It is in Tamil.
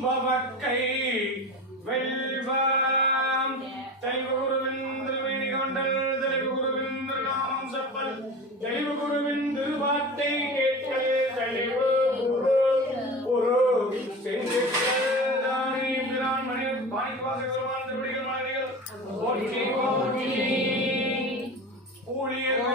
சம்பவக்கை வெல்வாம். தெளிவு குருவின் திருவேணி கொண்டல் தெளிவு குருவின் திருநாமம் செப்பல். தெளிவு குருவின் திருவார்த்தை கேட்கல் தெளிவு குரு குரு ஊழியர்